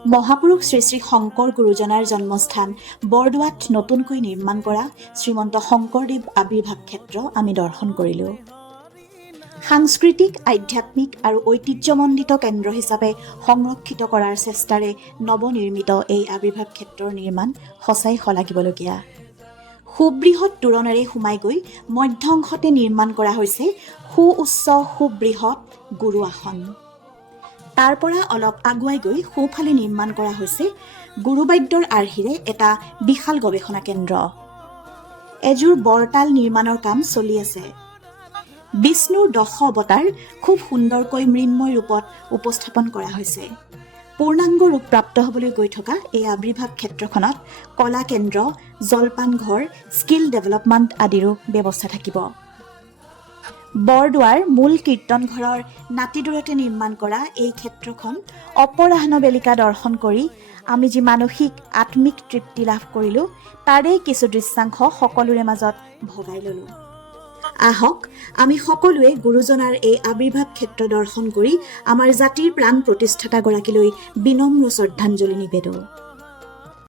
মহাপুৰুষ শ্ৰী শ্ৰী শংকৰ গুৰুজনাৰ জন্মস্থান বৰদোৱাত নতুনকৈ নিৰ্মাণ কৰা শ্ৰীমন্ত শংকৰদেৱ আৱিৰ্ভাৱ ক্ষেত্ৰ আমি দৰ্শন কৰিলোঁ। সাংস্কৃতিক, আধ্যাত্মিক আৰু ঐতিহ্যমণ্ডিত কেন্দ্ৰ হিচাপে সংৰক্ষিত কৰাৰ চেষ্টাৰে নৱনিৰ্মিত এই আৱিৰ্ভাৱ ক্ষেত্ৰৰ নিৰ্মাণ সঁচাই শলাগিবলগীয়া। সুবৃহৎ তোৰণেৰে সোমাই গৈ মধ্য অংশতে নিৰ্মাণ কৰা হৈছে সুউচ্চ সুবৃহৎ গুৰু আসন। তাৰ পৰা অলপ আগুৱাই গৈ সোঁফালে নিৰ্মাণ কৰা হৈছে গুৰুবাদ্যৰ আৰ্হিৰে এটা বিশাল গৱেষণা কেন্দ্ৰ। এযোৰ বৰতাল নিৰ্মাণৰ কাম চলি আছে। বিষ্ণুৰ 10 অৱতাৰ খুব সুন্দৰকৈ মৃন্ময় ৰূপত উপস্থাপন কৰা হৈছে। পূৰ্ণাংগ ৰূপ প্ৰাপ্ত হ'বলৈ গৈ থকা এই আৱিৰ্ভাৱ ক্ষেত্ৰখনত কলা কেন্দ্ৰ, জলপান ঘৰ, স্কিল ডেভেলপমেণ্ট আদিৰো ব্যৱস্থা থাকিব। বৰদোৱাৰ মূল কীৰ্তন ঘৰৰ নাতিদূৰতে নিৰ্মাণ কৰা এই ক্ষেত্ৰখন অপৰাহ্ন বেলিকা দৰ্শন কৰি আমি যি মানসিক আত্মিক তৃপ্তি লাভ কৰিলোঁ, তাৰেই কিছু দৃশ্যাংশ সকলোৰে মাজত ভগাই ল'লোঁ। আহক আমি সকলোৱে গুৰুজনাৰ এই আৱিৰ্ভাৱ ক্ষেত্ৰ দৰ্শন কৰি আমাৰ জাতিৰ প্ৰাণ প্ৰতিষ্ঠাতাগৰাকীলৈ বিনম্ৰ শ্ৰদ্ধাঞ্জলি নিবেদন।